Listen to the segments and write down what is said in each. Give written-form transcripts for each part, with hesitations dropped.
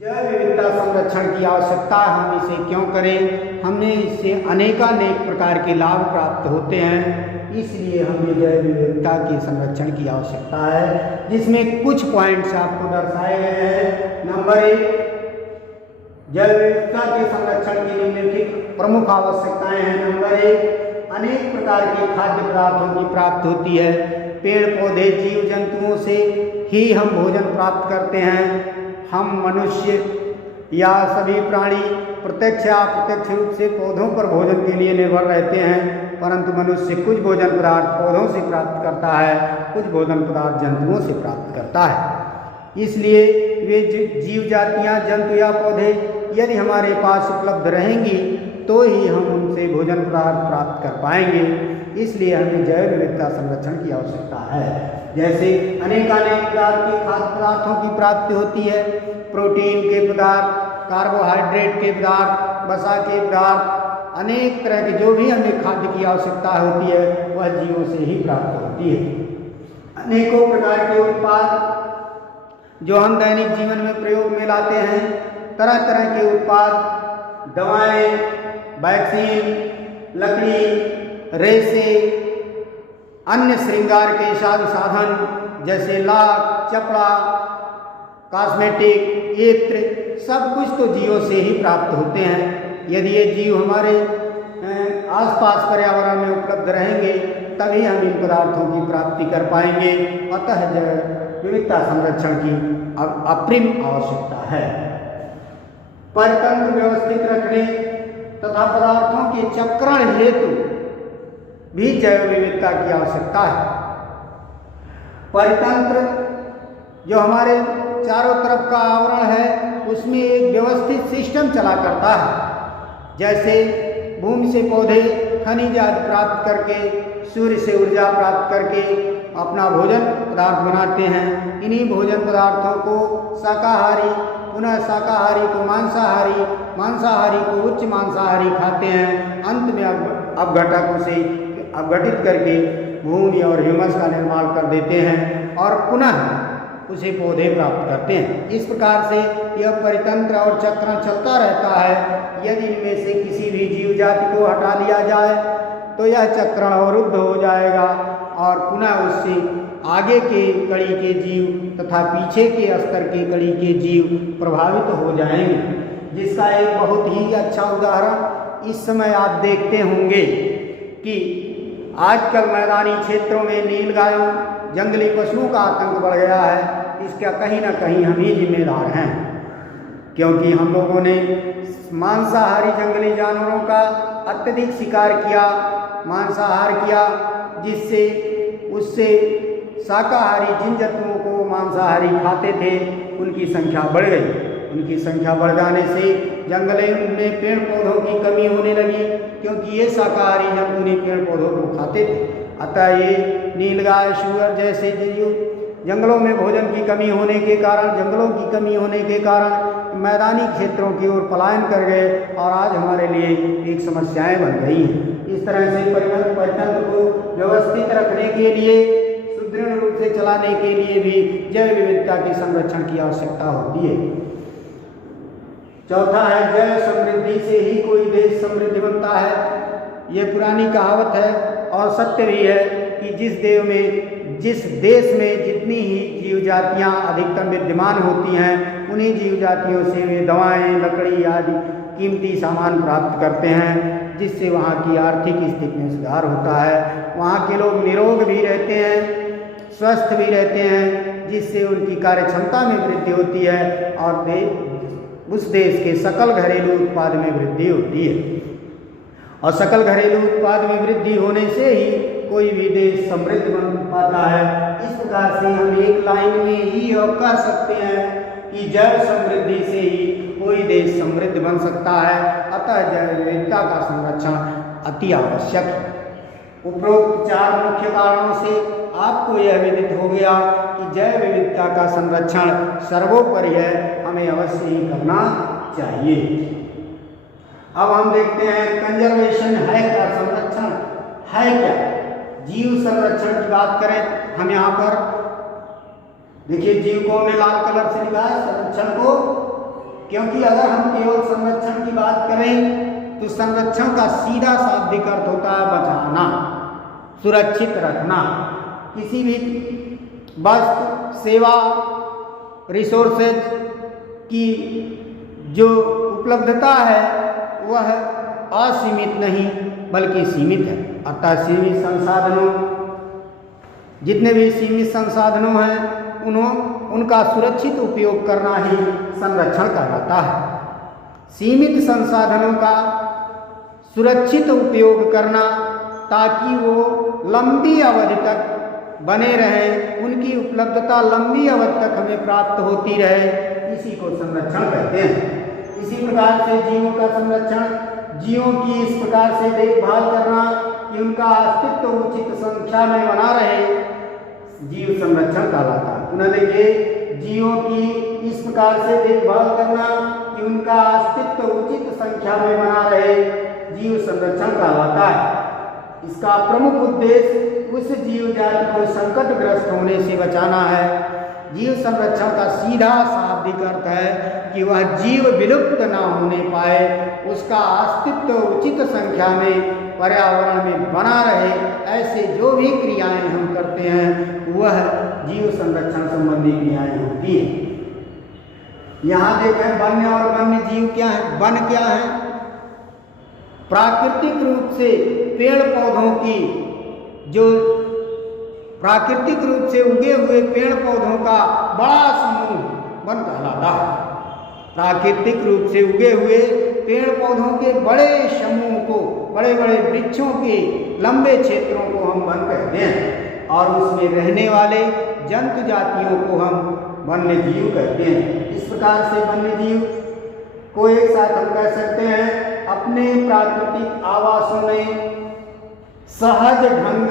जैव विविधता संरक्षण की आवश्यकता है। हम इसे क्यों करें? हमें इससे अनेकानेक प्रकार के लाभ प्राप्त होते हैं, इसलिए हमें जैव विविधता के संरक्षण की आवश्यकता है, जिसमें कुछ पॉइंट्स आपको दर्शाए गए हैं। नंबर 1, जैव विविधता के संरक्षण की निम्नलिखित प्रमुख आवश्यकताएं हैं। नंबर 1, अनेक प्रकार के खाद्य पदार्थों की प्राप्ति होती है। पेड़ पौधे जीव जंतुओं से ही हम भोजन प्राप्त करते हैं। हम मनुष्य या सभी प्राणी प्रत्यक्ष या अप्रत्यक्ष रूप से पौधों पर भोजन के लिए निर्भर रहते हैं, परंतु मनुष्य कुछ भोजन पदार्थ पौधों से प्राप्त करता है, कुछ भोजन पदार्थ जंतुओं से प्राप्त करता है। इसलिए वे जीव जातियां, जंतु या पौधे यदि हमारे पास उपलब्ध रहेंगी तो ही हम उनसे भोजन पदार्थ प्राप्त कर पाएंगे। इसलिए हमें जैव विविधता संरक्षण की आवश्यकता है। जैसे अनेकानेक प्रकार के खाद्य पदार्थों की प्राप्ति होती है। प्रोटीन के पदार्थ, कार्बोहाइड्रेट के पदार्थ, वसा के पदार्थ, अनेक तरह के जो भी हमें खाद्य की आवश्यकता होती है वह जीवों से ही प्राप्त होती है। अनेकों प्रकार के उत्पाद जो हम दैनिक जीवन में प्रयोग में लाते हैं, तरह तरह के उत्पाद, दवाएं, वैक्सीन, लकड़ी, रेशे, अन्य श्रृंगार के साज साधन जैसे लाख, चपड़ा, कॉस्मेटिक, इत्र, सब कुछ तो जीवों से ही प्राप्त होते हैं। यदि ये जीव हमारे आसपास पर्यावरण में उपलब्ध रहेंगे तभी हम इन पदार्थों की प्राप्ति कर पाएंगे। अतः जैव विविधता संरक्षण की अप्रिम आवश्यकता है। परितंत्र व्यवस्थित रखने तथा पदार्थों के चक्रण हेतु भी जैव विविधता की आवश्यकता है। परितंत्र जो हमारे चारों तरफ का आवरण है उसमें एक व्यवस्थित सिस्टम चला करता है। जैसे भूमि से पौधे खनिज आदि प्राप्त करके, सूर्य से ऊर्जा प्राप्त करके अपना भोजन पदार्थ बनाते हैं। इन्हीं भोजन पदार्थों को शाकाहारी, पुनः शाकाहारी को मांसाहारी, मांसाहारी को उच्च मांसाहारी खाते हैं। अंत में अपघटक उसे अपघटित करके भूमि और ह्यूमस का निर्माण कर देते हैं और पुनः उसे पौधे प्राप्त करते हैं। इस प्रकार से यह परितंत्र और चक्र चलता रहता है। यदि इनमें से किसी भी जीव जाति को हटा लिया जाए तो यह चक्रण अवरुद्ध हो जाएगा और पुनः उससे आगे के कड़ी के जीव तथा पीछे के स्तर के कड़ी के जीव प्रभावित हो जाएंगे। जिसका एक बहुत ही अच्छा उदाहरण इस समय आप देखते होंगे कि आजकल मैदानी क्षेत्रों में नीलगायों, जंगली पशुओं का आतंक बढ़ गया है। इसका कहीं ना कहीं हम ही जिम्मेदार हैं, क्योंकि हम लोगों ने मांसाहारी जंगली जानवरों का अत्यधिक शिकार किया, मांसाहार किया, जिससे उससे शाकाहारी जिन जंतुओं को मांसाहारी खाते थे उनकी संख्या बढ़ गई। उनकी संख्या बढ़ जाने से जंगलों में पेड़ पौधों की कमी होने लगी, क्योंकि ये शाकाहारी जंतु नहीं पेड़ पौधों को खाते थे। अतः ये नीलगाय, शुअर जैसे जीव जंगलों में भोजन की कमी होने के कारण, जंगलों की कमी होने के कारण मैदानी क्षेत्रों की ओर पलायन कर गए और आज हमारे लिए एक समस्याएं बन गई हैं। इस तरह से परितंत्र को व्यवस्थित रखने के लिए, सुदृढ़ रूप से चलाने के लिए भी जैव विविधता के संरक्षण की आवश्यकता होती है। चौथा है, जैव समृद्धि से ही कोई देश समृद्ध बनता है। ये पुरानी कहावत है और सत्य भी है कि जिस देश में जितनी ही जीव जातियाँ अधिकतम विद्यमान होती हैं, उन्हीं जीव जातियों से वे दवाएं, लकड़ी आदि कीमती सामान प्राप्त करते हैं, जिससे वहाँ की आर्थिक स्थिति में सुधार होता है। वहाँ के लोग निरोग भी रहते हैं, स्वस्थ भी रहते हैं, जिससे उनकी कार्य क्षमता में वृद्धि होती है और उस देश के सकल घरेलू उत्पाद में वृद्धि होती है। और सकल घरेलू उत्पाद में वृद्धि होने से ही कोई भी देश समृद्ध बन पाता है। इस प्रकार से हम एक लाइन में ही कह सकते हैं कि जैव समृद्धि से ही कोई देश समृद्ध बन सकता है। अतः जैव विविधता का संरक्षण अति आवश्यक है। उपरोक्त 4 मुख्य कारणों से आपको यह विदित हो गया कि जैव विविधता का संरक्षण सर्वोपरि है, हमें अवश्य ही करना चाहिए। अब हम देखते हैं कंजर्वेशन है क्या, संरक्षण है क्या। जीव संरक्षण की बात करें हम यहाँ पर देखिए, जीव को हमने लाल कलर से लिखा है, संरक्षण को क्योंकि अगर हम केवल संरक्षण की बात करें तो संरक्षण का सीधा शाब्दिक अर्थ होता है बचाना, सुरक्षित रखना। किसी भी वस्तु, सेवा, रिसोर्सेज की जो उपलब्धता है वह असीमित नहीं बल्कि सीमित है। अर्थात सीमित संसाधनों, जितने भी सीमित संसाधनों हैं उनका सुरक्षित उपयोग करना ही संरक्षण कहलाता है। सीमित संसाधनों का सुरक्षित उपयोग करना ताकि वो लंबी अवधि तक बने रहें, उनकी उपलब्धता लंबी अवधि तक हमें प्राप्त होती रहे, इसी को संरक्षण कहते हैं। इसी प्रकार से जीवों का संरक्षण, जीवों की इस प्रकार से देखभाल करना कि उनका अस्तित्व उचित संख्या में बना रहे, जीव संरक्षण कहलाता है। पुनः देखिए, जीवों की इस प्रकार से देखभाल करना कि उनका अस्तित्व उचित संख्या में बना रहे, जीव संरक्षण कहलाता है। इसका प्रमुख उद्देश्य उस जीव जाति को संकटग्रस्त होने से बचाना है। जीव संरक्षण का सीधा शाब्दिक अर्थ है कि वह जीव विलुप्त न होने पाए, उसका अस्तित्व उचित संख्या में पर्यावरण में बना रहे। ऐसे जो भी क्रियाएं हम करते हैं वह जीव संरक्षण संबंधी क्रियाएं होती हैं। यहाँ देखें, वन्य और वन्य जीव क्या है। वन क्या है? प्राकृतिक रूप से पेड़ पौधों की, जो प्राकृतिक रूप से उगे हुए पेड़ पौधों का बड़ा समूह वन कहलाता है। प्राकृतिक रूप से उगे हुए पेड़ पौधों के बड़े समूह को, बड़े बड़े वृक्षों के लंबे क्षेत्रों को हम वन कहते हैं, और उसमें रहने वाले जंतु जातियों को हम वन्य जीव कहते हैं। इस प्रकार से वन्य जीव को एक साथ हम कह सकते हैं अपने प्राकृतिक आवासों में सहज ढंग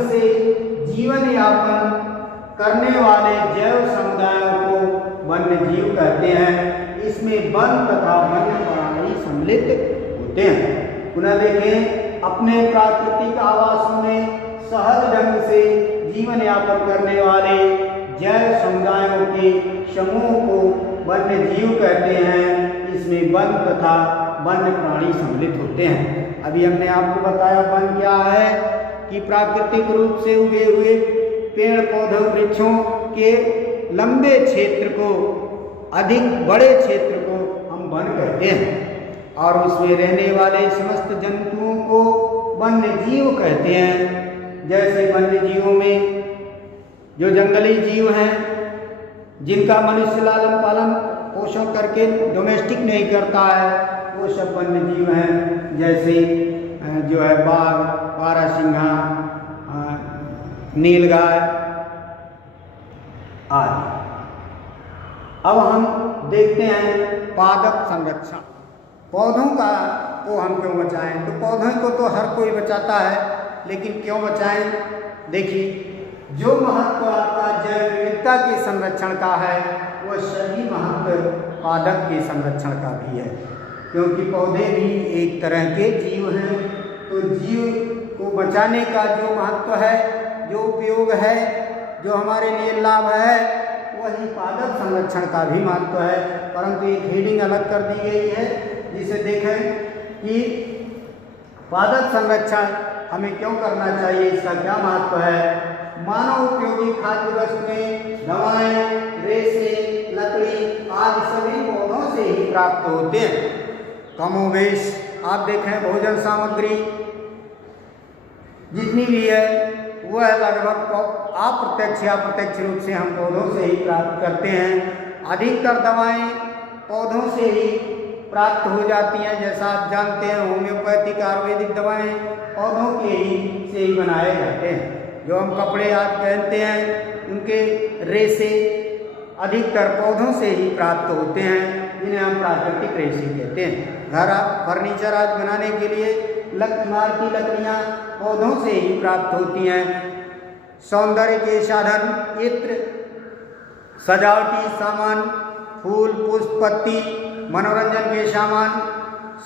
से जीवन यापन करने वाले जैव समुदायों को वन्य जीव कहते हैं। इसमें वन तथा वन्य प्राणी सम्मिलित होते हैं। पुनः देखें, अपने प्राकृतिक आवासों में सहज ढंग से जीवन यापन करने वाले जैव समुदायों के समूह को वन्य जीव कहते हैं। इसमें वन तथा वन्य प्राणी सम्मिलित होते हैं। अभी हमने आपको बताया वन क्या है, कि प्राकृतिक रूप से उगे हुए पेड़ पौधों वृक्षों के लंबे क्षेत्र को, अधिक बड़े क्षेत्र को हम वन कहते हैं, और उसमें रहने वाले समस्त जंतुओं को वन्य जीव कहते हैं। जैसे वन्य जीवों में जो जंगली जीव हैं, जिनका मनुष्य लालन पालन पोषण करके डोमेस्टिक नहीं करता है, वो सब वन्य जीव हैं। जैसे जो है बाघ, बारहसिंघा, नीलगाय आदि। अब हम देखते हैं पादप संरक्षण। पौधों का को हम क्यों बचाएं? तो पौधों को तो हर कोई बचाता है, लेकिन क्यों बचाएं? देखिए, जो महत्व आपका जैव विविधता के संरक्षण का है, वह सभी महत्व पादप के संरक्षण का भी है, क्योंकि पौधे भी एक तरह के जीव हैं। तो जीव को बचाने का जो महत्व है, जो उपयोग है, जो हमारे लिए लाभ है, वही पादप संरक्षण का भी महत्व है। परंतु एक हेडिंग अलग कर दी गई है, जिसे देखें कि पादप संरक्षण हमें क्यों करना चाहिए, इसका क्या महत्व है। मानव उपयोगी खाद्य वस्तु में दवाएं, रेशे, लकड़ी आदि सभी पौधों से ही प्राप्त होते हैं। कमोबेश आप देखें, भोजन सामग्री जितनी भी है वह लगभग अप्रत्यक्ष या प्रत्यक्ष रूप से हम पौधों से ही प्राप्त करते हैं। अधिकतर दवाएं पौधों से ही प्राप्त हो जाती हैं। जैसा आप जानते हैं, होम्योपैथिक आयुर्वेदिक दवाएं पौधों के ही से ही बनाए जाते हैं। जो हम कपड़े आज पहनते हैं, उनके रेशे अधिकतर पौधों से ही प्राप्त होते हैं, जिन्हें हम प्राकृतिक रेशे कहते हैं। घर फर्नीचर आज बनाने के लिए इमारती लकड़ियाँ पौधों से ही प्राप्त होती हैं। सौंदर्य के साधन, इत्र, सजावटी सामान, फूल, पुष्प, पत्ती, मनोरंजन के सामान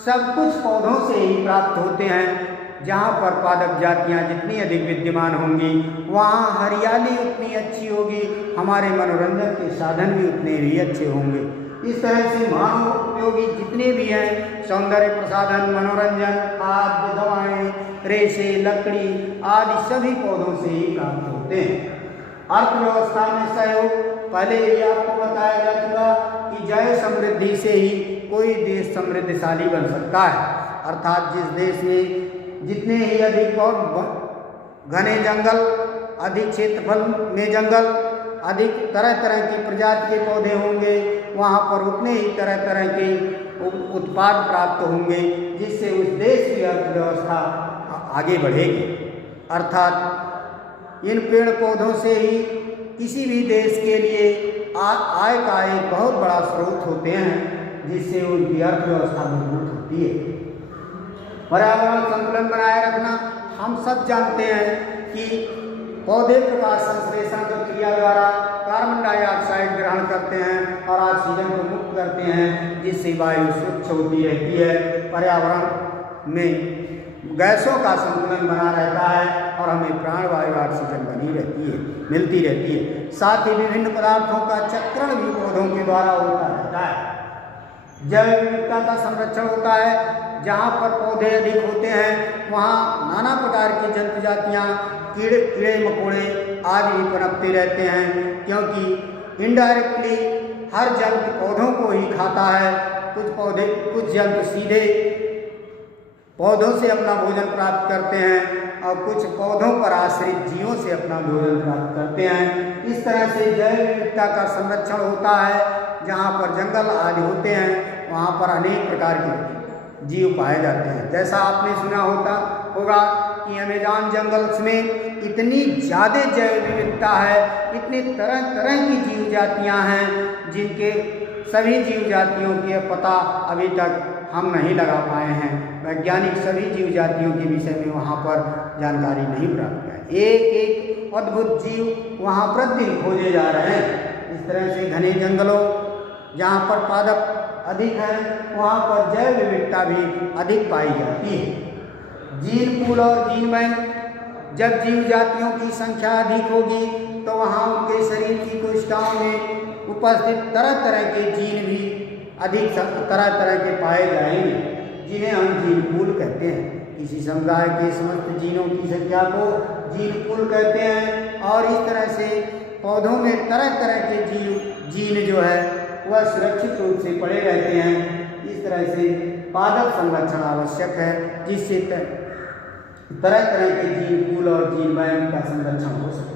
सब कुछ पौधों से ही प्राप्त होते हैं। जहाँ पर पादप जातियाँ जितनी अधिक विद्यमान होंगी वहाँ हरियाली उतनी अच्छी होगी, हमारे मनोरंजन के साधन भी उतने ही अच्छे होंगे। इस तरह से मानव उपयोगी जितने भी हैं सौंदर्य प्रसाधन, मनोरंजन, खाद्य, दवाएं, रेशे, लकड़ी आदि सभी पौधों से ही प्राप्त होते हैं। अर्थव्यवस्था में सहयोग पहले ही आपको बताया जा चुका कि जैव समृद्धि से ही कोई देश समृद्धशाली बन सकता है, अर्थात जिस देश में जितने ही अधिक और घने जंगल, अधिक क्षेत्रफल में जंगल, अधिक तरह तरह की प्रजाति के पौधे होंगे वहाँ पर उतने ही तरह तरह के उत्पाद प्राप्त होंगे, जिससे उस देश की अर्थव्यवस्था आगे बढ़ेगी। अर्थात इन पेड़ पौधों से ही किसी भी देश के लिए आय का एक बहुत बड़ा स्रोत होते हैं, जिससे उनकी अर्थव्यवस्था मजबूत होती है। पर्यावरण संतुलन बनाए रखना हम सब जानते हैं कि पौधे प्रकाश संश्लेषण की क्रिया द्वारा कार्बन डाइऑक्साइड ग्रहण करते हैं और ऑक्सीजन को मुक्त करते हैं, जिससे वायु स्वच्छ होती रहती है, पर्यावरण में गैसों का संतुलन बना रहता है और हमें प्राणवायु ऑक्सीजन बनी रहती है, मिलती रहती है। साथ ही विभिन्न पदार्थों का चक्रण भी पौधों के द्वारा होता रहता है। जैव विविधता का संरक्षण होता है, जहाँ पर पौधे अधिक होते हैं वहाँ नाना प्रकार की जंतु जातियाँ, कीड़े मकोड़े आदि भी पनपते रहते हैं, क्योंकि इनडायरेक्टली हर जंतु पौधों को ही खाता है। कुछ जंतु सीधे पौधों से अपना भोजन प्राप्त करते हैं और कुछ पौधों पर आश्रित जीवों से अपना भोजन प्राप्त करते हैं। इस तरह से जैव विविधता का संरक्षण होता है। जहाँ पर जंगल आदि होते हैं वहाँ पर अनेक प्रकार के जीव पाए जाते हैं। जैसा आपने सुना होगा कि अमेज़न जंगल में इतनी ज़्यादा जैव विविधता है, इतनी तरह तरह की जीव जातियाँ हैं, जिनके सभी जीव जातियों के पता अभी तक हम नहीं लगा पाए हैं। वैज्ञानिक सभी जीव जातियों के विषय में वहाँ पर जानकारी नहीं प्राप्त है। एक एक अद्भुत जीव वहाँ प्रतिदिन खोजे जा रहे हैं। इस तरह से घने जंगलों जहाँ पर पादप अधिक है वहाँ पर जैव विविधता भी अधिक पाई जाती है। जीन पूल और जीन बैंक, जब जीव जातियों की संख्या अधिक होगी तो वहाँ उनके शरीर की कोशिकाओं में उपस्थित तरह तरह के जीन भी अधिक तरह तरह के पाए जाएंगे, जिन्हें हम जीन पूल कहते हैं। किसी समुदाय के समस्त जीनों की संख्या को जीन पूल कहते हैं। और इस तरह से पौधों में तरह तरह के जीन जो है वह सुरक्षित रूप से पड़े रहते हैं। इस तरह से पादप संरक्षण आवश्यक है, जिससे तरह तरह के जीन पूल और जीन बैंक का संरक्षण हो सके।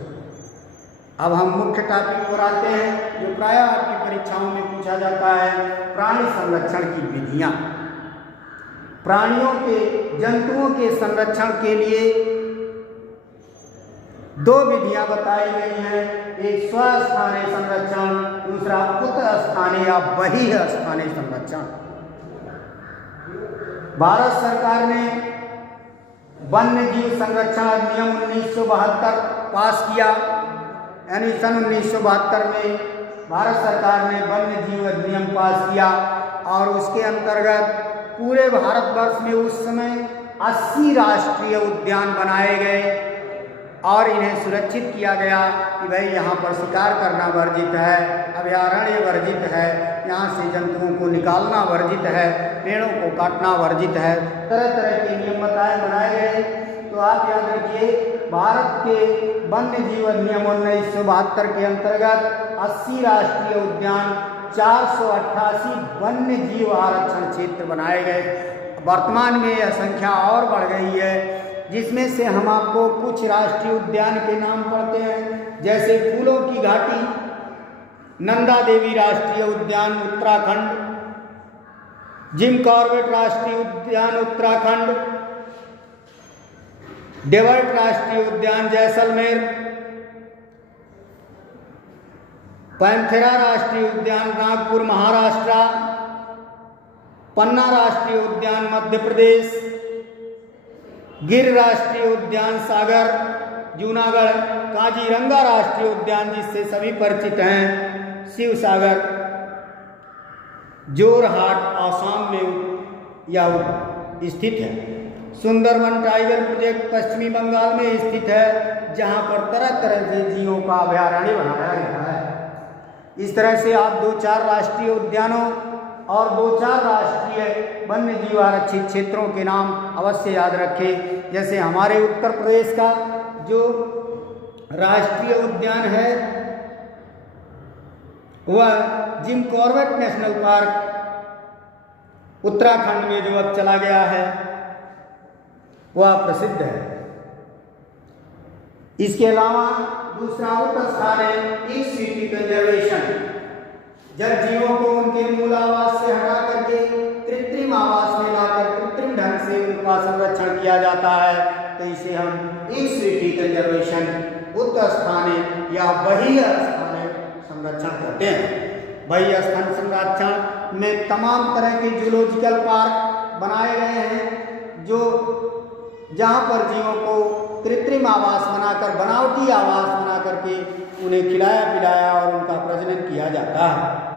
अब हम मुख्य टॉपिक पर आते हैं, जो प्रायः आपकी परीक्षाओं में पूछा जाता है, प्राणी संरक्षण की विधियाँ। प्राणियों के, जंतुओं के संरक्षण के लिए दो विधियाँ बताई गई हैं, एक स्वस्थानीय संरक्षण, दूसरा उत्स्थानीय या बहिस्थानीय संरक्षण। भारत सरकार ने वन्य जीव संरक्षण अधिनियम 1972 पास किया, यानी सन 1972 में भारत सरकार ने वन्य जीव अधिनियम पास किया और उसके अंतर्गत पूरे भारतवर्ष में उस समय 80 राष्ट्रीय उद्यान बनाए गए और इन्हें सुरक्षित किया गया कि भाई यहाँ पर शिकार करना वर्जित है, अभयारण्य वर्जित है, यहाँ से जंतुओं को निकालना वर्जित है, पेड़ों को काटना वर्जित है, तरह तरह के नियम बनाए गए। तो आप याद रखिए, भारत के वन्य जीव अधिनियम 1972 के अंतर्गत 80 राष्ट्रीय उद्यान, 488 वन्य जीव आरक्षण क्षेत्र बनाए गए। वर्तमान में यह संख्या और बढ़ गई है, जिसमें से हम आपको कुछ राष्ट्रीय उद्यान के नाम पढ़ते हैं, जैसे फूलों की घाटी, नंदा देवी राष्ट्रीय उद्यान उत्तराखंड, जिम कॉर्बेट राष्ट्रीय उद्यान उत्तराखंड, डेवर्ट राष्ट्रीय उद्यान जैसलमेर, पैंथेरा राष्ट्रीय उद्यान नागपुर महाराष्ट्र, पन्ना राष्ट्रीय उद्यान मध्य प्रदेश, गिर राष्ट्रीय उद्यान सागर जूनागढ़, काजीरंगा राष्ट्रीय उद्यान जिससे सभी परिचित हैं शिव सागर, जोरहाट आसाम में यह स्थित है। सुंदरवन टाइगर प्रोजेक्ट पश्चिमी बंगाल में स्थित है, जहां पर तरह तरह के जीवों का अभयारण्य बनाया गया है। इस तरह से आप 2-4 राष्ट्रीय उद्यानों और 2-4 राष्ट्रीय वन्य जीव आरक्षित क्षेत्रों के नाम अवश्य याद रखें। जैसे हमारे उत्तर प्रदेश का जो राष्ट्रीय उद्यान है वह Jim Corbett national park Uttarakhand में जो अब चला गया है वह प्रसिद्ध है। इसके अलावा दूसरा उच्च स्थान है ईस्ट सिटी कंजर्वेशन। जब जीवों को उनके मूल आवास से हटा करके कृत्रिम आवास में लाकर कृत्रिम ढंग से उनका संरक्षण किया जाता है तो इसे हम ईस्ट सिटी कंजर्वेशन उच्च स्थान या बाह्य स्थान संरक्षण कहते हैं। बाह्य स्थान संरक्षण में तमाम तरह के जूलॉजिकल पार्क बनाए गए हैं जो जहाँ पर जीवों को कृत्रिम आवास बनाकर बनावटी आवास बना करके उन्हें खिलाया पिलाया और उनका प्रजनन किया जाता है।